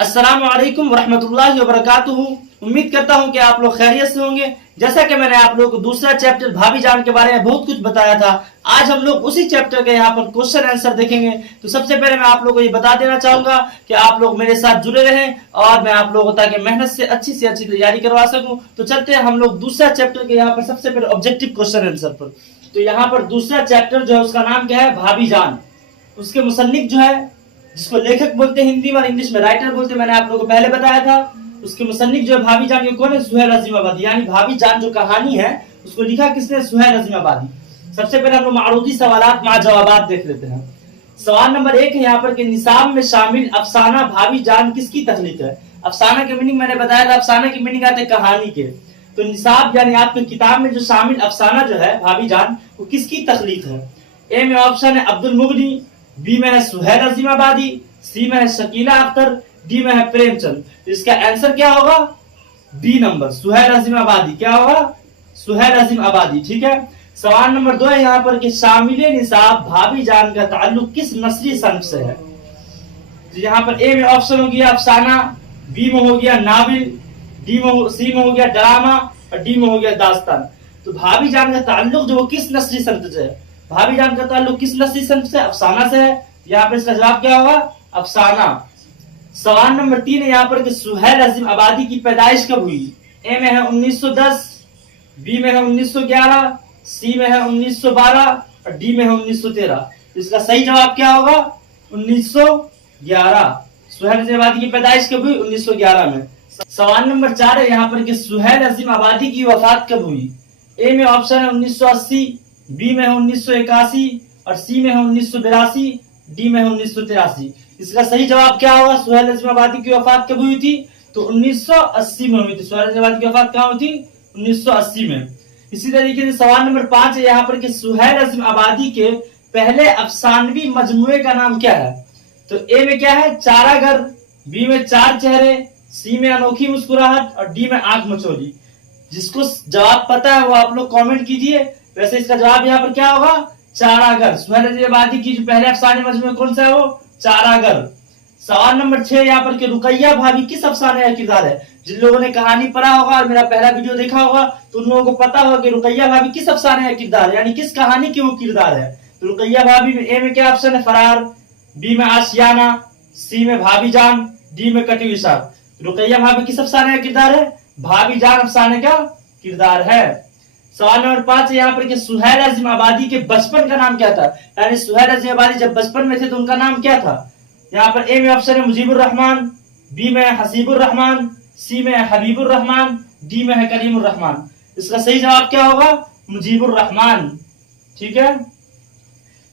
السلام علیکم ورحمۃ اللہ وبرکاتہ. امید کرتا ہوں کہ آپ لوگ خیریت سے ہوں گے. جیسا کہ میں نے آپ لوگوں کو دوسرا چیپٹر بھابھی جان کے بارے میں بہت کچھ بتایا تھا, آج ہم لوگ اسی چیپٹر کے یہاں پر کوشچن آنسر دیکھیں گے. تو سب سے پہلے میں آپ لوگوں کو یہ بتا دینا چاہوں گا کہ آپ لوگ میرے ساتھ جڑے رہیں اور میں آپ لوگوں کو تاکہ محنت سے اچھی تیاری کروا سکوں. تو چلتے ہیں ہم لوگ دوسرا چیپٹر کے یہاں پر سب سے پہلے آبجیکٹو کوشچن آنسر پر. تو یہاں پر دوسرا چیپٹر جو ہے اس کا نام کیا ہے, بھابھی جان. اس کے مصنف جو ہے, جس کو لیکھک بولتے ہیں ہندی میں اور انگلش میں رائٹر بولتے ہیں, میں نے آپ لوگوں کو پہلے بتایا تھا. اس کے مصنف جو ہے بھابھی جان کے کون ہے, سہیل عظیم آبادی. یعنی بھابھی جان جو کہانی ہے اس کو لکھا کس نے, سہیل عظیم آبادی. سب سے پہلے ہم لوگ معروضی سوالات مع جوابات دیکھ لیتے ہیں. سوال نمبر 1 ہے یہاں پر کہ نصاب میں شامل افسانہ بھابھی جان کس کی تخلیق ہے. افسانہ کے میننگ میں نے بتایا تھا, افسانہ کی میننگ آتے ہیں کہانی کے. تو نصاب یعنی آپ کی کتاب میں جو شامل افسانہ جو ہے بھابھی جان, وہ کس کی تخلیق ہے. اے میں آپشن ہے عبد المغنی, بی میں ہے سہیل عظیم آبادی, سی میں ہے شکیلہ اختر, ڈی میں ہے پریم چند. اس کا آنسر کیا ہوگا, بی نمبر سہیل عظیم آبادی. کیا ہوگا, سہیل عظیم آبادی. ٹھیک ہے. سوال نمبر 2 ہے یہاں پر کہ شامل نصاب بھابھی جان کا تعلق کس نثری صنف سے ہے. تو یہاں پر اے میں آپشن ہو گیا افسانہ, بی میں ہو گیا ناول, سی میں ہو گیا ڈرامہ اور ڈی میں ہو گیا داستان. تو بھابھی جان کا تعلق جو کس نثری صنف سے ہے, بھابھی جان کا تعلق کس نثری صنف سے, افسانہ سے ہے. یہاں پر اس کا جواب کیا ہوگا, افسانہ. سوال نمبر 3 ہے یہاں پر کہ سہیل عظیم آبادی کی پیدائش کب ہوئی. اے میں ہے 1910, بی میں ہے 1911, سی میں ہے 1912 اور ڈی میں ہے 1913. اس کا صحیح جواب کیا ہوگا, 1911. سہیل عظیم آبادی کی پیدائش کب ہوئی, 1911 میں. سوال نمبر 4 ہے یہاں پر کہ سہیل عظیم آبادی کی وفات کب ہوئی. اے میں آپشن ہے 1980, بی میں ہے 1981 اور سی میں ہے 1982, ڈی میں ہے 1983. اس کا صحیح جواب کیا ہوگا, سہیل عظیم آبادی کی وفات کب ہوئی تھی, تو 1980 میں ہوئی تھی. سہیل عظیم آبادی کی وفات کہاں ہوئی تھی, 1980 میں. اسی طریقے سے سوال نمبر 5 ہے یہاں پر کہ سہیل عظیم آبادی کے پہلے افسانوی مجموعے کا نام کیا ہے. تو اے میں کیا ہے, چارہ گھر, بی میں چار چہرے, سی میں انوکھی مسکراہٹ اور ڈی میں آنکھ مچولی. جس کو جواب پتا ہے وہ آپ لوگ کامنٹ کیجئے. ویسے اس کا جواب یہاں پر کیا ہوگا, چارہ گھر. سہیل عظیم آبادی کی جو پہلے افسانے مجموعے کون سا ہے, وہ چارہ گھر. سوال نمبر 6 یہاں پر کہ رقیہ بھابھی کس افسانے کا کردار ہے. جن لوگوں نے کہانی پڑھا ہوگا اور میرا پہلا ویڈیو دیکھا ہوگا تو ان لوگوں کو پتا ہوگا کہ رقیہ بھابھی کس افسانے کا کردار ہے, یعنی کس کہانی کی وہ کردار ہے. تو رقیہ بھابھی میں اے میں کیا آپشن ہے, فرار, بی میں آشیانہ, سی میں بھابھی جان, ڈی میں کٹی اشار. رقیہ بھابھی کس افسانے کا کردار ہے, بھابھی جان افسانے کا کردار ہے. سوال نمبر 5 یہاں پر کہ سہیل عظیم آبادی کے بچپن کا نام کیا تھا. یعنی سہیل عظیم آبادی جب بچپن میں تھے تو ان کا نام کیا تھا. یہاں پر اے میں آپشن ہے مجیب الرحمان, بی میں حسیب الرحمان, سی میں حبیب الرحمان, ڈی میں ہے کریم الرحمان. اس کا صحیح جواب کیا ہوگا, مجیب الرحمان. ٹھیک ہے.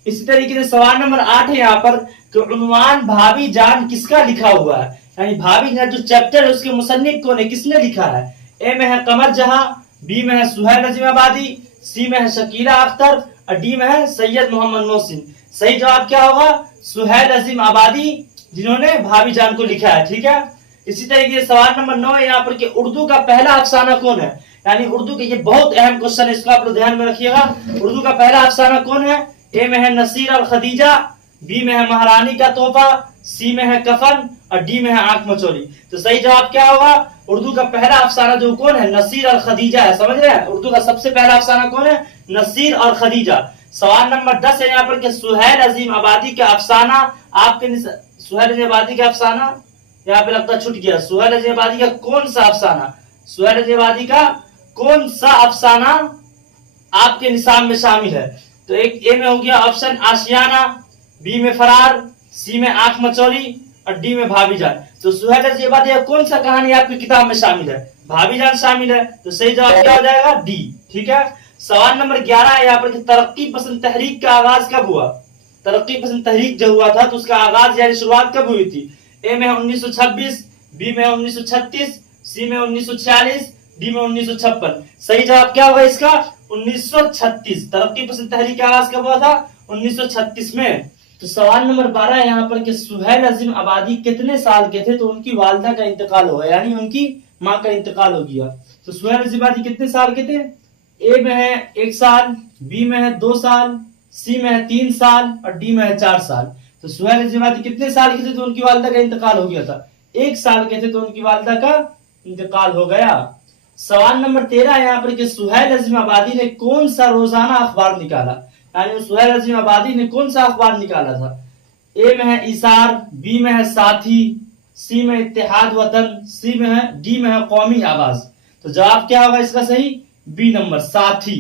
اسی طریقے سے سوال نمبر 8 ہے یہاں پر کہ عنوان بھابھی جان کس کا لکھا ہوا ہے. یعنی بھابھی جان جو چیپٹر ہے اس کے مصنف کون ہے, کس نے لکھا ہے. اے میں ہے قمر جہاں, بی میں ہے سہیل عظیم آبادی, سی میں ہے شکیلہ اختر اور ڈی میں ہے سید محمد محسن. صحیح جواب کیا ہوگا, سہیل عظیم آبادی جنہوں نے بھابھی جان کو لکھا ہے. ٹھیک ہے. اسی طریقے سے سوال نمبر 9 ہے یہاں پر کہ اردو کا پہلا افسانہ کون ہے. یعنی اردو کے یہ بہت اہم کوشچن ہے, اس کو آپ لوگ دھیان میں رکھیے گا. اردو کا پہلا افسانہ کون ہے. اے میں ہے نصیر اور خدیجہ, بی میں ہے مہارانی کا تحفہ, سی میں ہے کفن اور ڈی میں ہے آنکھ مچولی. تو صحیح جواب کیا ہوگا, اردو کا پہلا افسانہ جو کون ہے, نصیر اور خدیجہ ہے. سمجھ رہے ہیں, اردو کا سب سے پہلا افسانہ کون ہے, نصیر اور خدیجہ. سوال نمبر 10 ہے یہاں پر کہ سہیل عظیم آبادی کا افسانہ آپ کے سہیل عظیم آبادی کا افسانہ یہاں پہ لگتا چھٹ گیا. سہیل عظیم آبادی کا کون سا افسانہ, سہیل عظیم آبادی کا کون سا افسانہ آپ کے نصاب میں شامل ہے. تو ایک اے میں ہو گیا آپشن آشیانہ, بی میں فرار, سی میں آنکھ مچولی اور ڈی میں بھابھی جان. تو سہیل عظیم آبادی کا کون سا کہانی آپ کی کتاب میں شامل ہے, بھابھی جان شامل ہے. تو صحیح جواب کیا ہو جائے گا, ڈی. ٹھیک ہے. سوال نمبر 11 ہے یہاں پر کہ ترقی پسند تحریک کا آغاز کب ہوا. ترقی پسند تحریک جو ہوا تھا تو اس کا آغاز یعنی شروعات کب ہوئی تھی. اے میں 1926, بی میں 1936, سی میں 1946, ڈی میں 1956. صحیح جواب کیا ہوگا اس کا, 1936. ترقی پسند تحریک کا آغاز کب ہوا تھا, 1936 میں. تو سوال نمبر 12 یہاں پر کہ سہیل عظیم آبادی کتنے سال کے تھے تو ان کی والدہ کا انتقال ہوا, یعنی ان کی ماں کا انتقال ہو گیا. تو سہیل عظیم آبادی کتنے سال کے تھے. اے میں ہے 1 سال, بی میں ہے 2 سال, سی میں ہے 3 سال اور ڈی میں ہے 4 سال. تو سہیل عظیم آبادی کتنے سال کے تھے تو ان کی والدہ کا انتقال ہو گیا تھا. 1 साल के थे तो उनकी वालिदा का इंतकाल हो गया। सवाल नंबर 13 यहाँ पर कि सुहेल अजीम आबादी ने कौन सा रोजाना अखबार निकाला, यानी सुहेल अजीम आबादी ने कौन सा अखबार निकाला था। ए में है इसार, बी में है साथी, सी में इत्तेहाद वतन, सी में है, डी में है कौमी आवाज। तो जवाब क्या होगा इसका सही, बी नंबर साथी।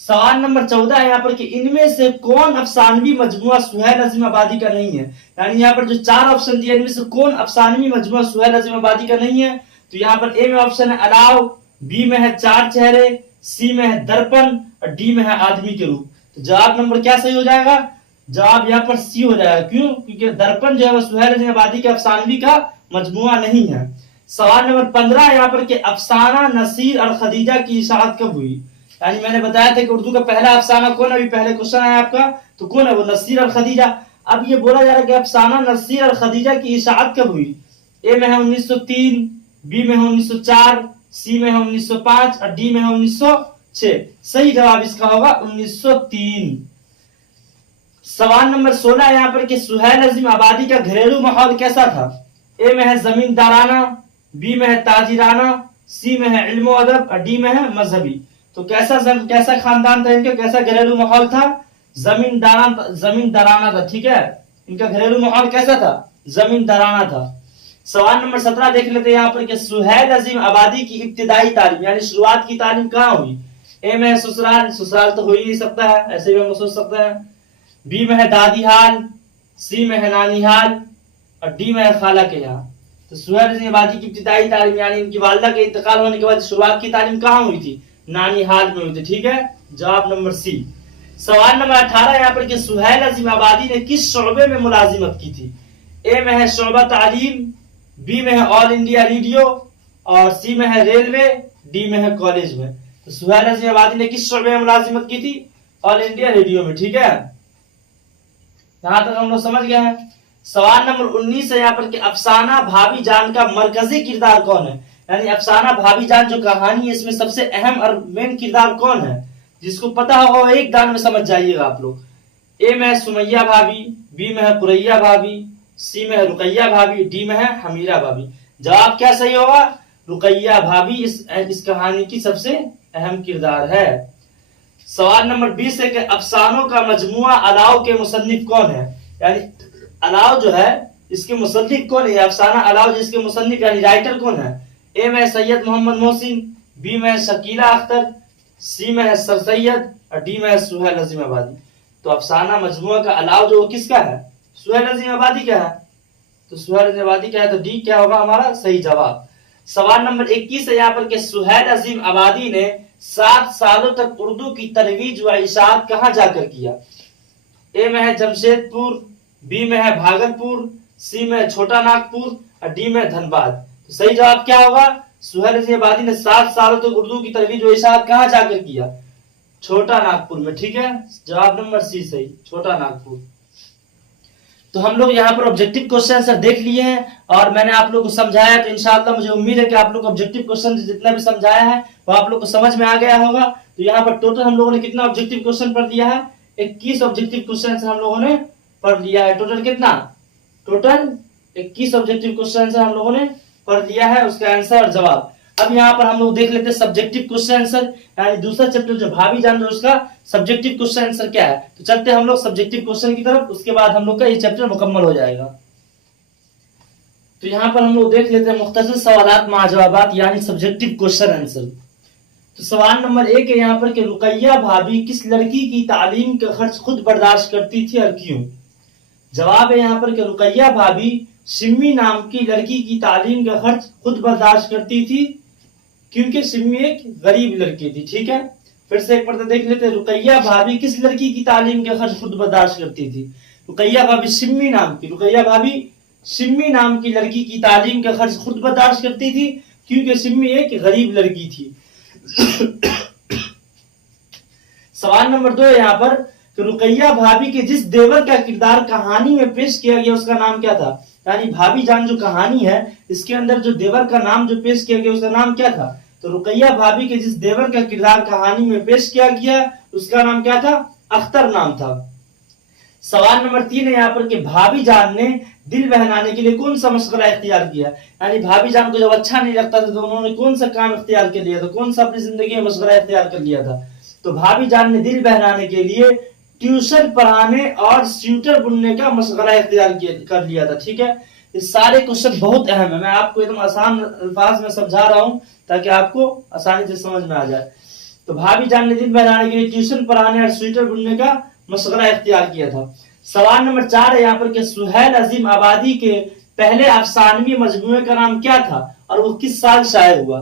सवाल नंबर 14 है यहाँ पर कि इनमें से कौन अफसानवी मजमुआ सुहेल अजीम आबादी का नहीं है, यानी यहाँ पर जो 4 ऑप्शन दिए इनमें से कौन अफसानवी मजमुआ सुहेल अजीम आबादी का नहीं है। तो यहाँ पर ए में ऑप्शन है अलाव, बी में है 4 चेहरे, सी में है दर्पण और डी में है आदमी के रूप। तो जवाब नंबर क्या सही हो जाएगा, जवाब यहाँ पर सी हो जाएगा। क्यों, क्योंकि दर्पण जो है वो सुहेल अजीम आबादी के अफसानवी का मजमुआ नहीं है। सवाल नंबर 15 यहाँ पर कि अफसाना नसीर और खदीजा की इशाअत कब हुई, यानी मैंने बताया था कि उर्दू का पहला अफसाना कौन है, अभी पहले क्वेश्चन है आपका, तो कौन है वो, नसीर और खदीजा। अब ये बोला जा रहा है कि अफसाना नसीर और खदीजा की इशाअत कब हुई। ए में है 1903, बी में है 1904, सी में है 1905 और डी में है 1906। सही जवाब इसका होगा 1903। सवाल नंबर 16 यहाँ पर कि सुहेल अजीम आबादी का घरेलू माहौल कैसा था। ए में है जमींदाराना, बी में है ताजिराना, सी में है इल्म अदब और डी में है मजहबी। तो कैसा खानदान था इनका, कैसा घरेलू माहौल था, जमींदाराना था। ठीक है, इनका घरेलू माहौल कैसा था, जमींदाराना था। सवाल नंबर 17 देख लेते हैं यहाँ पर कि सुहेल अजीम आबादी की इब्तिदाई तालीम यानी शुरुआत की तालीम कहाँ हुई। ए में है ससुराल, ससुराल तो हो ही नहीं सकता है, ऐसे भी हम सोच सकते हैं। बी में है दादी हाल, सी में है नानी हाल और डी में है खाला के यहाँ। तो सुहेल अजीम आबादी की इब्तिदाई तालीम यानी इनकी वालिदा के इंतकाल होने के बाद शुरुआत की तालीम कहाँ हुई थी, नानी हाल में हुई थी। ठीक है, जवाब नंबर सी। सवाल नंबर 18 यहाँ पर कि सुहेल अजीम आबादी ने किस शोबे में मुलाजिमत की थी। ए में है शोबा तालीम, बी में है ऑल इंडिया रेडियो और सी में है रेलवे, डी में है कॉलेज में। तो सुहेल अजीम आबादी ने किस शोबे में मुलाजिमत की थी, ऑल इंडिया रेडियो में। ठीक है, यहां तक हम लोग समझ गए हैं। सवाल नंबर 19 है यहाँ पर कि अफसाना भाभी जान का मरकजी किरदार कौन है, यानी अफसाना भाभी जान जो कहानी है इसमें सबसे अहम और मेन किरदार कौन है। जिसको पता होगा वो एक दान में समझ जाइएगा आप लोग। ए में है सुमैया भाभी, बी में है पुरैया भाभी, सी में है रुकैया भाभी, डी में है हमीरा भाभी। जवाब क्या सही होगा, रुकैया भाभी इस कहानी की सबसे अहम किरदार है। सवाल नंबर 20 है कि अफसानों का मजमुआ अलाव के मुसन्निफ कौन है, यानी अलाव जो है इसके मुसन्निफ कौन है, अफसाना अलाव जिसके मुसन्निफ यानी राइटर कौन है। ए में सैयद मोहम्मद मोहसिन, बी में शकीला अख्तर, सी में है सर सैयद और डी में है सुहेल अजीम आबादी। तो अफसाना मजमुआ का अलाव जो किसका है, सुहेल अजीम आबादी का है। तो सुहेल अजीम आबादी का है, तो डी क्या होगा हमारा सही जवाब। सवाल नंबर 21 है यहाँ पर कि सुहेल अजीम आबादी ने 7 सालों तक उर्दू की तरवीज व इशाअत कहाँ जाकर किया। ए में है जमशेदपुर, बी में है भागलपुर, सी में है छोटा नागपुर और डी में धनबाद। तो सही जवाब क्या होगा, सुहेल अजीम आबादी ने 7 सालों तक उर्दू की तरवीज व इशाअत कहाँ जाकर किया, छोटा नागपुर में। ठीक है, जवाब नंबर सी सही, छोटा नागपुर। तो हम लोग यहाँ पर ऑब्जेक्टिव क्वेश्चन आंसर देख लिए हैं और मैंने आप लोग को समझाया। तो इंशाअल्लाह मुझे उम्मीद है कि आप लोग को ऑब्जेक्टिव क्वेश्चन जितना भी समझाया है वो आप लोग को समझ में आ गया होगा। तो यहाँ पर टोटल हम लोगों ने कितना ऑब्जेक्टिव क्वेश्चन पढ़ लिया है, 21 ऑब्जेक्टिव क्वेश्चन हम लोगों ने पढ़ लिया है। टोटल कितना, टोटल 21 ऑब्जेक्टिव क्वेश्चन हम लोगों ने पढ़ लिया है, उसका आंसर और जवाब। अब यहाँ पर हम लोग देख लेते हैं सब्जेक्टिव क्वेश्चन आंसर, यानी दूसरा चैप्टर जो भाभी जान रहे उसका सब्जेक्टिव क्वेश्चन आंसर क्या है। तो चलते हैं हम लोग सब्जेक्टिव क्वेश्चन की तरफ, उसके बाद हम लोग का ये चैप्टर मुकम्मल हो जाएगा। तो यहाँ पर हम लोग देख लेते हैं मुख्तसर सवालात मा जवाबात यानी सब्जेक्टिव क्वेश्चन आंसर। तो सवाल नंबर 1 है यहाँ पर कि रुकैया भाभी किस लड़की की तालीम का खर्च खुद बर्दाश्त करती थी और क्यों। जवाब है यहाँ पर कि रुकैया भाभी सिम्मी नाम की लड़की की तालीम का खर्च खुद बर्दाश्त करती थी क्योंकि सिम्मी एक गरीब लड़की थी। ठीक है, फिर से एक बार देख लेते हैं, रुकैया भाभी किस लड़की की तालीम का खर्च खुद बर्दाश्त करती थी। रुकैया भाभी सिम्मी नाम की, रुकैया भाभी सिम्मी नाम की लड़की की तालीम का खर्च खुद बर्दाश्त करती थी क्योंकि सिम्मी एक गरीब लड़की थी। सवाल नंबर 2 है यहाँ पर कि रुकैया भाभी के जिस देवर का किरदार कहानी में पेश किया गया उसका नाम क्या था, यानी भाभी जान जो कहानी है इसके अंदर जो देवर का नाम जो पेश किया गया उसका नाम क्या था। तो रुकैया भाभी के जिस देवर का किरदार कहानी में पेश किया गया उसका नाम क्या था, अख्तर नाम था। सवाल नंबर 3 है यहाँ पर कि भाभी जान ने दिल बहलाने के लिए कौन सा मशगला इख्तियार किया, यानी भाभी जान को जब अच्छा नहीं लगता था तो उन्होंने कौन सा काम इख्तियार कर लिया था, कौन सा अपनी जिंदगी में मशगला इख्तियार कर लिया था। तो भाभी जान ने दिल बहलाने के लिए ट्यूशन पढ़ाने और स्वेटर बुनने का मशगला इख्तियार कर लिया था। ठीक है, ये सारे क्वेश्चन बहुत अहम है, मैं आपको एकदम आसान अल्फाज में समझा रहा हूँ ताकि आपको आसानी से समझ में आ जाए। तो भाभी जान ने दिल बहलाने के लिए ट्यूशन पढ़ाने और स्वेटर बुनने का मशगला इख्तियार किया था। सवाल नंबर 4 है यहाँ पर कि सुहैल अजीम आबादी के पहले अफसानवी मजमूए का नाम क्या था और वो किस साल शाये हुआ।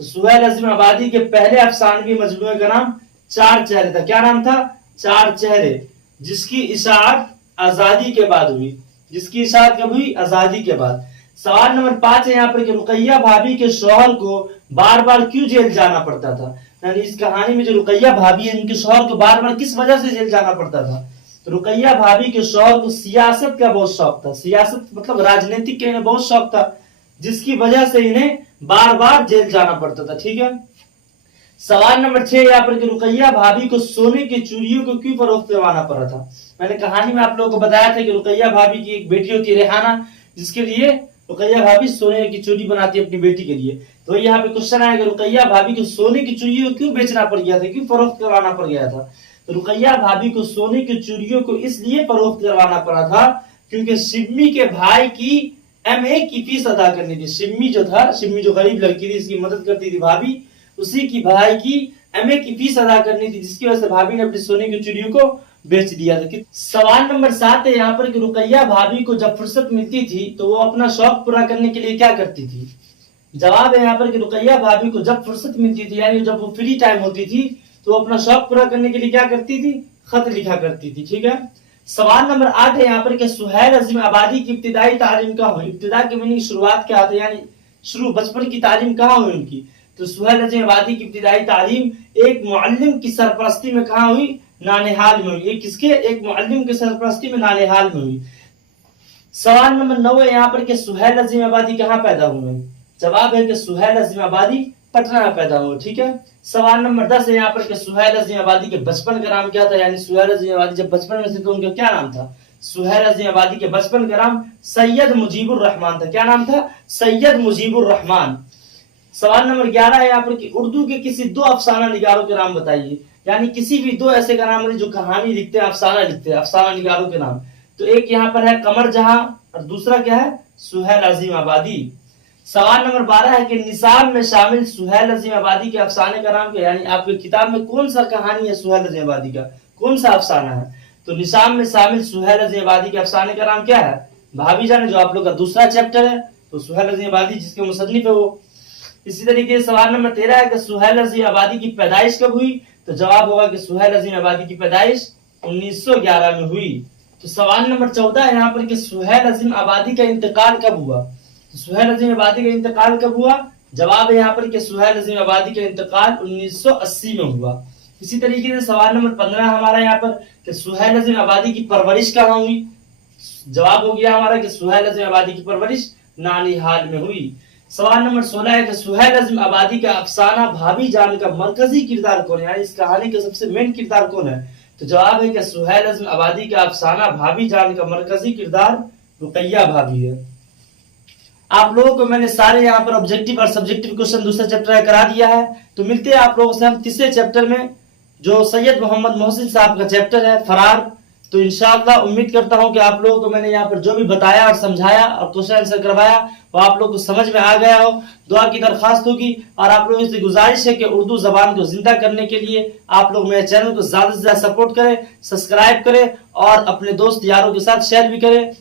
तो सुहैल अजीम आबादी के पहले अफसानवी मजमूए का नाम चार चेहरे था। क्या नाम था? चार चेहरे, जिसकी इशाअत आजादी के बाद हुई। जिसकी इशाअत कब हुई? आजादी के बाद। सवाल नंबर 5 है यहाँ पर कि रुकैया भाभी के शौहर को बार बार क्यों जेल जाना पड़ता था, यानी इस कहानी में जो रुकैया भाभी है इनके शौहर को बार बार किस वजह से जेल जाना पड़ता था। तो रुकैया भाभी के शौहर को सियासत का बहुत शौक था, सियासत मतलब राजनीतिक का इन्हें बहुत शौक था, जिसकी वजह से इन्हें बार बार जेल जाना पड़ता था। ठीक है, सवाल नंबर 6 यहाँ पर कि रुकैया भाभी को सोने की चूड़ियों को क्यों फरोख्त करवाना पड़ा था। मैंने कहानी में आप लोगों को बताया था कि रुकैया भाभी की एक बेटी होती है रेहाना, जिसके लिए रुकैया भाभी सोने की चूड़ी बनाती है अपनी बेटी के लिए। तो यहाँ पे क्वेश्चन आएगा रुकैया भाभी को सोने की चूड़ियों को क्यों बेचना पड़ गया था, क्यों फरोख्त करवाना पड़ गया था। तो रुकैया भाभी को सोने की चूड़ियों को इसलिए फरोख्त करवाना पड़ा था क्योंकि शिम्मी के भाई की MA की फीस अदा करनी थी। शिम्मी जो था, शिम्मी जो गरीब लड़की थी, इसकी मदद करती थी भाभी, उसी की भाई की MA की फीस अदा करनी थी, जिसकी वजह से भाभी ने अपनी सोने की चूड़ियों को बेच दिया था। सवाल नंबर 7 है यहाँ पर कि रुकैया भाभी को जब फुर्सत मिलती थी तो वो अपना शौक पूरा करने के लिए क्या करती थी। जवाब है यहाँ पर कि रुकैया भाभी को जब फुर्सत मिलती थी, यानी जब वो फ्री टाइम होती थी, तो अपना शौक पूरा करने के लिए क्या करती थी? खत लिखा करती थी। ठीक है, सवाल नंबर 8 है यहाँ पर कि सुहैल अजीम आबादी की इब्तिदाई तालीम कहाँ हुई। इब्तिदा की मीनिंग शुरुआत क्या होता है, यानी शुरू बचपन की तालीम कहाँ हुई उनकी। तो सुहैल अजीम आबादी की इब्तिदाई तालीम एक मुअल्लिम की सरपरस्ती में कहाँ हुई? नानेहाल में हुई। ये किसके? एक मुअल्लिम की सरपरस्ती में नानेहाल में हुई। सवाल नंबर 9 है यहाँ पर कि सुहैल अजीम आबादी कहाँ पैदा हुए। जवाब है कि सुहैल अजीम आबादी पटना में पैदा हुए। ठीक है, सवाल नंबर 10 है यहाँ पर कि सुहैल अजीम आबादी के बचपन का नाम क्या था, यानी सुहैल अजीम आबादी जब बचपन में थे तो उनका क्या नाम था। सुहैल अजीम आबादी के बचपन का नाम सैयद मुजीबुर रहमान था। क्या नाम था? सैयद मुजीबुर रहमान। सवाल नंबर 11 है यहाँ पर कि उर्दू के किसी दो अफसाना निगारों के नाम बताइए, यानी किसी भी दो ऐसे का नाम जो कहानी लिखते हैं, अफसाना लिखते हैं, अफसाना निगारों के नाम। तो एक यहाँ पर है कमर जहां और दूसरा क्या है? सुहैल अजीम आबादी। सवाल नंबर 12 है कि निसाब में शामिल सुहैल अजीम आबादी के अफसाने का नाम क्या, यानी आपकी किताब में कौन सा कहानी है सुहैल अजीम आबादी का, कौन सा अफसाना है। तो निसाब में शामिल सुहैल अजीम आबादी के अफसाने का नाम क्या है? भाभी जान, जो आप लोग का दूसरा चैप्टर है। तो सुहैल अजीम आबादी जिसके मुसन्निफ है वो। इसी तरीके से सवाल नंबर 13 है कि सुहैल अजीम आबादी की पैदाइश कब हुई। तो जवाब होगा कि सुहैल अजीम आबादी की पैदाइश 1911 में हुई। तो सवाल नंबर 14 है यहाँ पर कि सुहैल अजीम आबादी का इंतकाल कब हुआ। तो सुहैल अजीम आबादी का इंतकाल कब हुआ। जवाब है यहाँ पर कि सुहैल अजीम आबादी का इंतकाल 1980 में हुआ। इसी तरीके से सवाल नंबर 15 हमारा यहाँ पर कि सुहैल अजीम आबादी की परवरिश कहाँ हुई। जवाब हो गया हमारा कि सुहैल अजीम आबादी की परवरिश नानीहाल में हुई। सवाल नंबर 16 है कि सुहैल अजीम आबादी का अफसाना भाभी जान का मरकजी किरदार कौन है, यानी इस कहानी का सबसे मेन किरदार कौन है। तो जवाब है कि सुहैल अजीम आबादी का अफसाना भाभी जान का मरकजी किरदार रुकैया भाभी है। आप लोगों को मैंने सारे यहाँ पर ऑब्जेक्टिव और सब्जेक्टिव क्वेश्चन दूसरे चैप्टर का करा दिया है। तो मिलते हैं आप लोगों से हम तीसरे चैप्टर में, जो सैयद मोहम्मद मोहसिन साहब का चैप्टर है फरार। तो इंशाअल्लाह उम्मीद करता हूं कि आप लोगों को मैंने यहाँ पर जो भी बताया और समझाया और क्वेश्चन आंसर करवाया वो आप लोगों को समझ में आ गया हो। दुआ की दरखास्त होगी और आप लोगों से गुजारिश है कि उर्दू जबान को जिंदा करने के लिए आप लोग मेरे चैनल को ज्यादा से ज्यादा सपोर्ट करें, सब्सक्राइब करें और अपने दोस्त यारों के साथ शेयर भी करें।